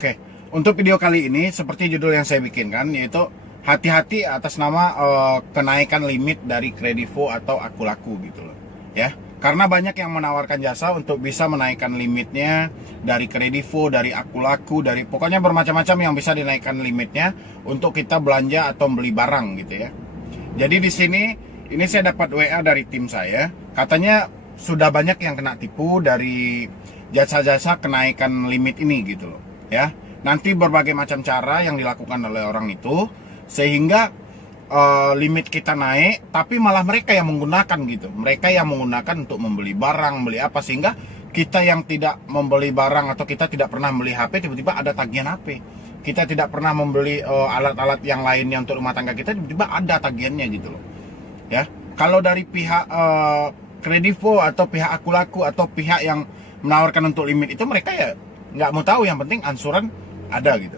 Oke, untuk video kali ini seperti judul yang saya bikinkan, yaitu hati-hati atas nama kenaikan limit dari Kredivo atau Akulaku gitu loh. Ya, karena banyak yang menawarkan jasa untuk bisa menaikkan limitnya dari Kredivo, dari Akulaku, dari pokoknya bermacam-macam yang bisa dinaikkan limitnya untuk kita belanja atau beli barang gitu ya. Jadi di sini ini saya dapat WA dari tim saya, katanya sudah banyak yang kena tipu dari jasa-jasa kenaikan limit ini gitu loh. Ya, nanti berbagai macam cara yang dilakukan oleh orang itu sehingga limit kita naik, tapi malah mereka yang menggunakan gitu. Mereka yang menggunakan untuk membeli barang, beli apa, sehingga kita yang tidak membeli barang atau kita tidak pernah membeli HP, tiba-tiba ada tagihan HP. Kita tidak pernah membeli alat-alat yang lainnya untuk rumah tangga kita, tiba-tiba ada tagihannya gitu loh. Ya, kalau dari pihak Kredivo atau pihak Akulaku atau pihak yang menawarkan untuk limit itu, mereka ya nggak mau tahu, yang penting ansuran ada gitu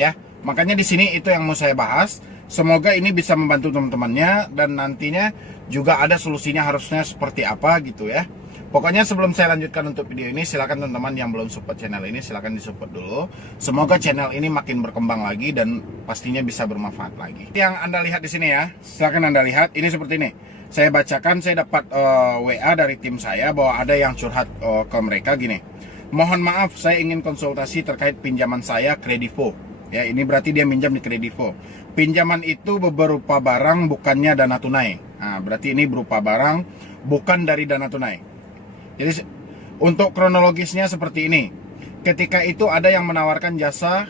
ya. Makanya di sini itu yang mau saya bahas. Semoga ini bisa membantu teman-temannya dan nantinya juga ada solusinya harusnya seperti apa gitu ya. Pokoknya sebelum saya lanjutkan untuk video ini, silakan teman-teman yang belum support channel ini silakan disupport dulu. Semoga channel ini makin berkembang lagi dan pastinya bisa bermanfaat lagi. Yang Anda lihat di sini ya, silakan Anda lihat ini seperti ini. Saya bacakan, saya dapat WA dari tim saya bahwa ada yang curhat ke mereka gini. Mohon maaf, saya ingin konsultasi terkait pinjaman saya Kredivo. Ya, ini berarti dia minjam di Kredivo. Pinjaman itu berupa barang, bukannya dana tunai. Nah, berarti ini berupa barang, bukan dari dana tunai. Jadi, untuk kronologisnya seperti ini. Ketika itu ada yang menawarkan jasa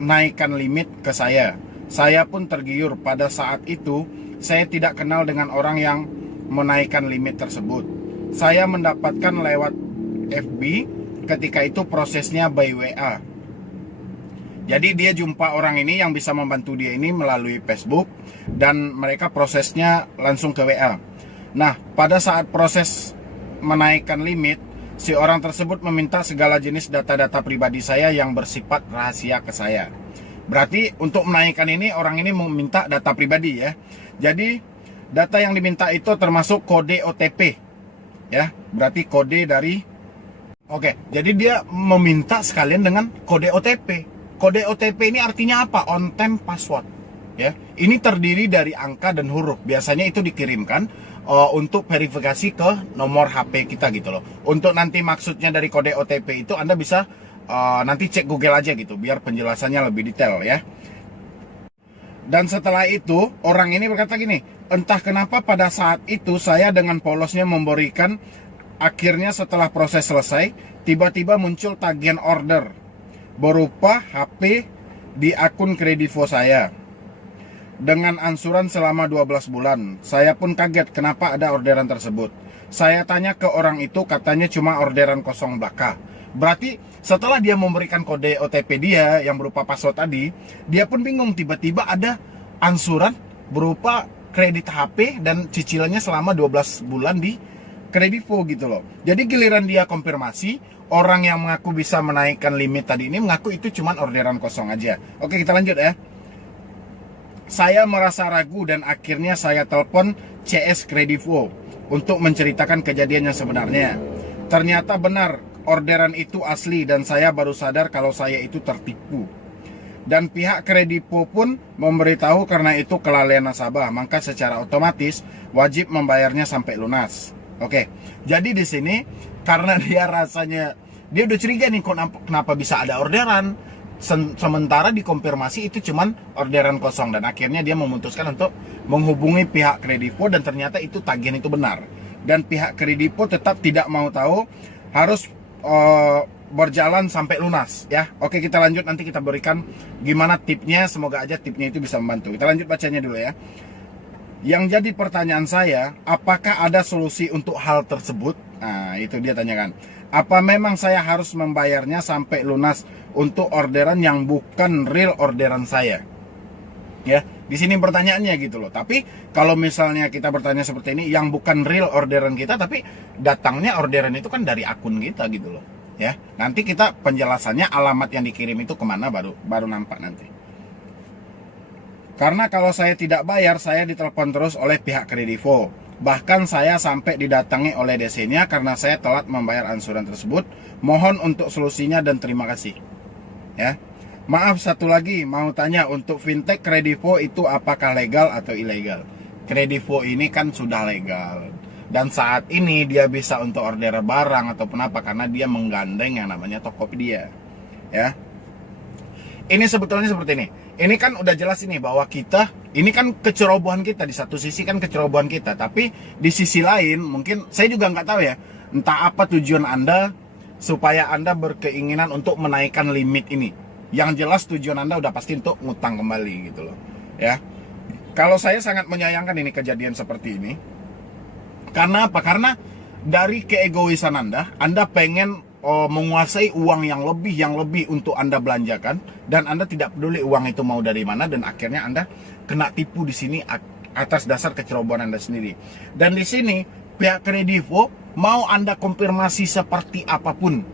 naikkan limit ke saya. Saya pun tergiur. Pada saat itu, saya tidak kenal dengan orang yang menaikkan limit tersebut. Saya mendapatkan lewat FB. Ketika itu prosesnya by WA. Jadi dia jumpa orang ini yang bisa membantu dia ini melalui Facebook, dan mereka prosesnya langsung ke WA. Nah, pada saat proses menaikkan limit, si orang tersebut meminta segala jenis data-data pribadi saya yang bersifat rahasia ke saya. Berarti untuk menaikkan ini, orang ini meminta data pribadi ya. Jadi data yang diminta itu termasuk kode OTP ya. Berarti kode dari Oke, jadi dia meminta sekalian dengan kode OTP. Kode OTP ini artinya apa? On time password. Ya, ini terdiri dari angka dan huruf. Biasanya itu dikirimkan untuk verifikasi ke nomor HP kita gitu loh. Untuk nanti maksudnya dari kode OTP itu Anda bisa nanti cek Google aja gitu, biar penjelasannya lebih detail ya. Dan setelah itu orang ini berkata gini, entah kenapa pada saat itu saya dengan polosnya memberikan. Akhirnya setelah proses selesai, tiba-tiba muncul tagihan order berupa HP di akun Kredivo saya dengan ansuran selama 12 bulan. Saya pun kaget kenapa ada orderan tersebut. Saya tanya ke orang itu, katanya cuma orderan kosong belaka. Berarti setelah dia memberikan kode OTP dia yang berupa password tadi, dia pun bingung, tiba-tiba ada ansuran berupa kredit HP dan cicilannya selama 12 bulan di Kredivo gitu loh. Jadi giliran dia konfirmasi, orang yang mengaku bisa menaikkan limit tadi ini mengaku itu cuma orderan kosong aja. Oke, kita lanjut ya. Saya merasa ragu dan akhirnya saya telepon CS Kredivo untuk menceritakan kejadian yang sebenarnya. Ternyata benar, orderan itu asli dan saya baru sadar kalau saya itu tertipu. Dan pihak Kredivo pun memberitahu karena itu kelalaian nasabah, maka secara otomatis wajib membayarnya sampai lunas. Oke, jadi di sini karena dia rasanya dia udah curiga nih, kok kenapa bisa ada orderan, sementara dikonfirmasi itu cuman orderan kosong, dan akhirnya dia memutuskan untuk menghubungi pihak Kredivo dan ternyata itu tagihan itu benar, dan pihak Kredivo tetap tidak mau tahu, harus berjalan sampai lunas ya. Oke, kita lanjut, nanti kita berikan gimana tipnya, semoga aja tipnya itu bisa membantu. Kita lanjut bacanya dulu ya. Yang jadi pertanyaan saya, apakah ada solusi untuk hal tersebut? Nah, itu dia tanyakan. Apa memang saya harus membayarnya sampai lunas untuk orderan yang bukan real orderan saya? Ya, di sini pertanyaannya gitu loh. Tapi kalau misalnya kita bertanya seperti ini, yang bukan real orderan kita, tapi datangnya orderan itu kan dari akun kita gitu loh. Ya, nanti kita penjelasannya alamat yang dikirim itu kemana baru nampak nanti. Karena kalau saya tidak bayar, saya ditelepon terus oleh pihak Kredivo. Bahkan saya sampai didatangi oleh DC-nya karena saya telat membayar ansuran tersebut. Mohon untuk solusinya dan terima kasih. Ya. Maaf, satu lagi mau tanya, untuk fintech Kredivo itu apakah legal atau ilegal? Kredivo ini kan sudah legal. Dan saat ini dia bisa untuk order barang ataupun apa karena dia menggandeng yang namanya Tokopedia. Ya. Ini sebetulnya seperti ini. Ini kan udah jelas ini bahwa kita, ini kan kecerobohan kita, di satu sisi kan kecerobohan kita, tapi di sisi lain mungkin saya juga nggak tahu ya, entah apa tujuan Anda supaya Anda berkeinginan untuk menaikkan limit ini. Yang jelas tujuan Anda udah pasti untuk ngutang kembali gitu loh. Ya. Kalau saya sangat menyayangkan ini kejadian seperti ini. Karena apa? Karena dari keegoisan Anda pengen menguasai uang yang lebih untuk Anda belanjakan, dan Anda tidak peduli uang itu mau dari mana, dan akhirnya Anda kena tipu di sini atas dasar kecerobohan Anda sendiri. Dan di sini pihak Kredivo mau Anda konfirmasi seperti apapun,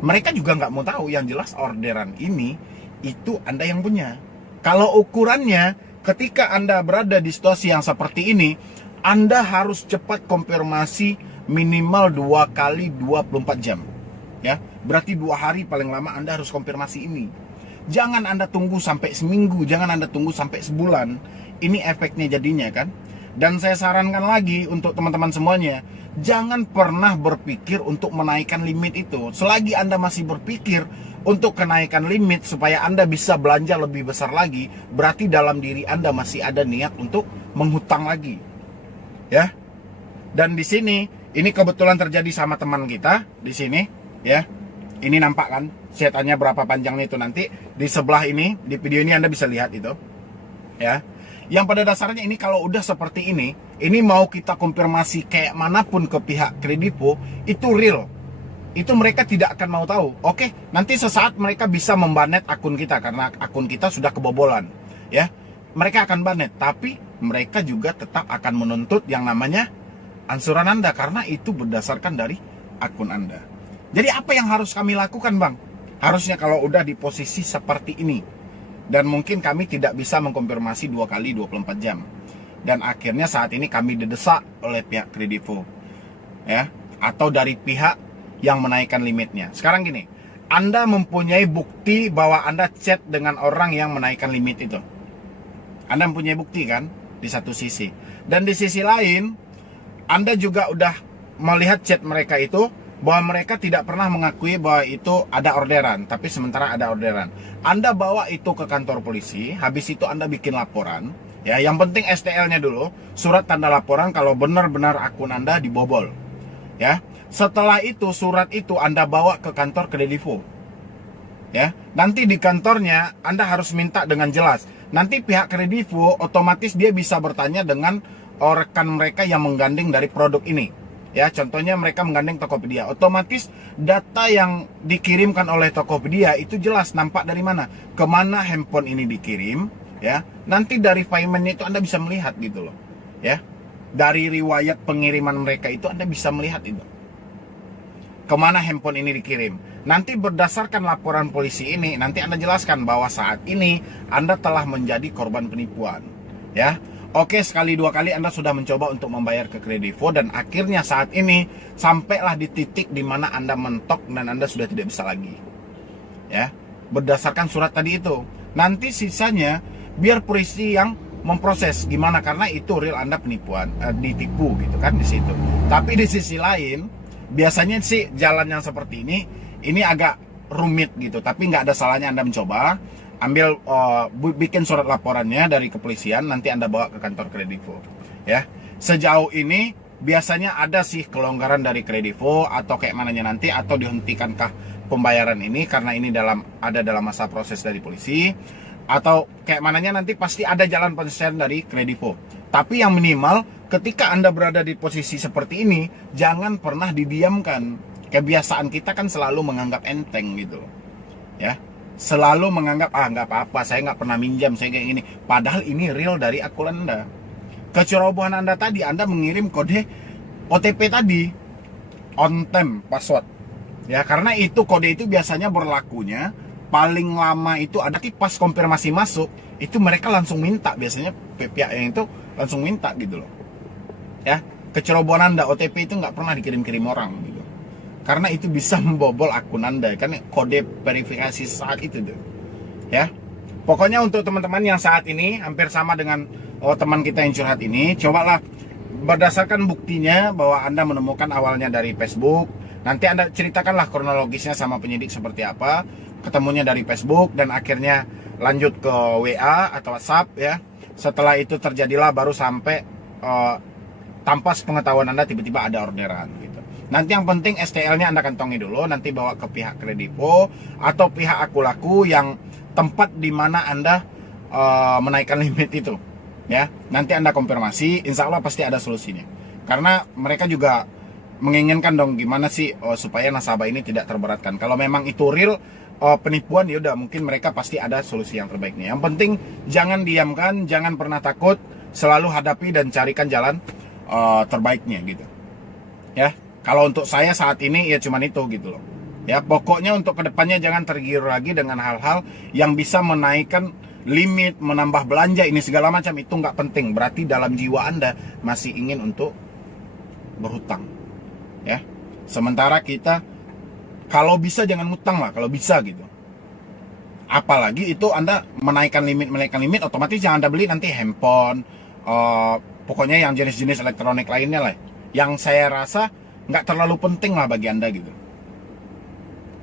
mereka juga nggak mau tahu. Yang jelas orderan ini itu Anda yang punya. Kalau ukurannya ketika Anda berada di situasi yang seperti ini, Anda harus cepat konfirmasi minimal 2 kali 24 jam. Ya, berarti 2 hari paling lama Anda harus konfirmasi ini. Jangan Anda tunggu sampai seminggu, jangan Anda tunggu sampai sebulan. Ini efeknya jadinya kan. Dan saya sarankan lagi untuk teman-teman semuanya, jangan pernah berpikir untuk menaikkan limit itu. Selagi Anda masih berpikir untuk kenaikan limit supaya Anda bisa belanja lebih besar lagi, berarti dalam diri Anda masih ada niat untuk menghutang lagi. Ya. Dan di sini ini kebetulan terjadi sama teman kita di sini. Ya, ini nampak kan setannya berapa panjangnya itu, nanti di sebelah ini, di video ini Anda bisa lihat itu. Ya, yang pada dasarnya ini kalau udah seperti ini mau kita konfirmasi kayak manapun ke pihak Kredivo, itu real. Itu mereka tidak akan mau tahu. Oke, nanti sesaat mereka bisa membanet akun kita karena akun kita sudah kebobolan. Ya, mereka akan banet, tapi mereka juga tetap akan menuntut yang namanya ansuran Anda karena itu berdasarkan dari akun Anda. Jadi apa yang harus kami lakukan, Bang? Harusnya kalau udah di posisi seperti ini, dan mungkin kami tidak bisa mengkonfirmasi 2 kali 24 jam. Dan akhirnya saat ini kami didesak oleh pihak Kredivo. Ya, atau dari pihak yang menaikkan limitnya. Sekarang gini, Anda mempunyai bukti bahwa Anda chat dengan orang yang menaikkan limit itu. Anda mempunyai bukti kan, di satu sisi. Dan di sisi lain, Anda juga udah melihat chat mereka itu, bahwa mereka tidak pernah mengakui bahwa itu ada orderan, tapi sementara ada orderan. Anda bawa itu ke kantor polisi, habis itu Anda bikin laporan. Ya, yang penting STL-nya dulu, surat tanda laporan kalau benar-benar akun Anda dibobol. Ya, setelah itu surat itu Anda bawa ke kantor Kredivo. Ya, nanti di kantornya Anda harus minta dengan jelas. Nanti pihak Kredivo otomatis dia bisa bertanya dengan rekan mereka yang menggandeng dari produk ini. Ya, contohnya mereka menggandeng Tokopedia. Otomatis data yang dikirimkan oleh Tokopedia itu jelas nampak dari mana, kemana handphone ini dikirim. Ya, nanti dari paymentnya itu Anda bisa melihat gitu loh. Ya, dari riwayat pengiriman mereka itu Anda bisa melihat itu, kemana handphone ini dikirim. Nanti berdasarkan laporan polisi ini, nanti Anda jelaskan bahwa saat ini Anda telah menjadi korban penipuan. Ya. Oke, sekali 2 kali Anda sudah mencoba untuk membayar ke Kredivo, dan akhirnya saat ini sampailah di titik di mana Anda mentok dan Anda sudah tidak bisa lagi. Ya, berdasarkan surat tadi itu. Nanti sisanya biar polisi yang memproses gimana, karena itu real Anda penipuan, ditipu gitu kan di situ. Tapi di sisi lain, biasanya sih jalan yang seperti ini agak rumit gitu, tapi nggak ada salahnya Anda mencoba. Ambil bikin surat laporannya dari kepolisian, nanti Anda bawa ke kantor Kredivo. Ya, sejauh ini biasanya ada sih kelonggaran dari Kredivo atau kayak mananya nanti, atau dihentikankah pembayaran ini karena ini ada dalam masa proses dari polisi, atau kayak mananya nanti pasti ada jalan penyelesaian dari Kredivo. Tapi yang minimal ketika Anda berada di posisi seperti ini, jangan pernah didiamkan. Kebiasaan kita kan selalu menganggap enteng gitu loh. Ya, selalu menganggap nggak apa-apa, saya nggak pernah minjam, saya kayak gini. Padahal ini real dari akun Anda. Kecerobohan Anda tadi, Anda mengirim kode OTP tadi, on time password. Ya, karena itu kode itu biasanya berlakunya paling lama itu ada pas konfirmasi masuk, itu mereka langsung minta, biasanya pihak yang itu langsung minta gitu loh. Ya, kecerobohan Anda, OTP itu nggak pernah dikirim-kirim orang gitu. karena itu bisa membobol akun Anda, kan kode verifikasi saat itu tuh. Ya. Pokoknya untuk teman-teman yang saat ini hampir sama dengan teman kita yang curhat ini, cobalah berdasarkan buktinya bahwa Anda menemukan awalnya dari Facebook, nanti Anda ceritakanlah kronologisnya sama penyidik seperti apa, ketemunya dari Facebook dan akhirnya lanjut ke WA atau WhatsApp ya. Setelah itu terjadilah baru sampai tanpa sepengetahuan Anda tiba-tiba ada orderan gitu. Nanti yang penting STL-nya Anda kantongi dulu, nanti bawa ke pihak Kredivo atau pihak Akulaku yang tempat di mana Anda menaikkan limit itu. Ya, nanti Anda konfirmasi, insya Allah pasti ada solusinya. Karena mereka juga menginginkan dong gimana sih supaya nasabah ini tidak terberatkan. Kalau memang itu real penipuan, ya udah mungkin mereka pasti ada solusi yang terbaiknya. Yang penting jangan diamkan, jangan pernah takut, selalu hadapi dan carikan jalan terbaiknya gitu. Ya, kalau untuk saya saat ini ya cuman itu gitu loh. Ya, pokoknya untuk kedepannya jangan tergiur lagi dengan hal-hal yang bisa menaikkan limit, menambah belanja ini segala macam, itu nggak penting. Berarti dalam jiwa Anda masih ingin untuk berhutang. Ya, sementara kita kalau bisa jangan ngutang lah, kalau bisa gitu. Apalagi itu Anda menaikkan limit, otomatis yang Anda beli nanti handphone, pokoknya yang jenis-jenis elektronik lainnya lah. Yang saya rasa nggak terlalu penting lah bagi Anda gitu.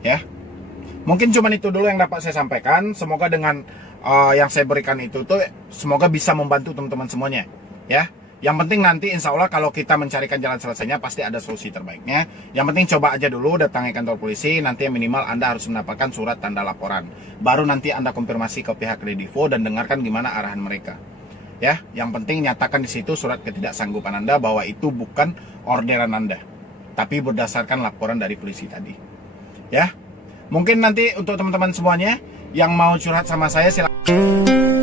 Ya, mungkin cuman itu dulu yang dapat saya sampaikan. Semoga dengan yang saya berikan itu tuh semoga bisa membantu teman-teman semuanya. Ya, yang penting nanti insya Allah kalau kita mencarikan jalan selesainya pasti ada solusi terbaiknya. Yang penting coba aja dulu datangi kantor polisi. Nanti minimal Anda harus mendapatkan surat tanda laporan. Baru nanti Anda konfirmasi ke pihak Kredivo dan dengarkan gimana arahan mereka. Ya, yang penting nyatakan di situ surat ketidaksanggupan Anda bahwa itu bukan orderan Anda, tapi berdasarkan laporan dari polisi tadi. Ya, mungkin nanti untuk teman-teman semuanya yang mau curhat sama saya silakan.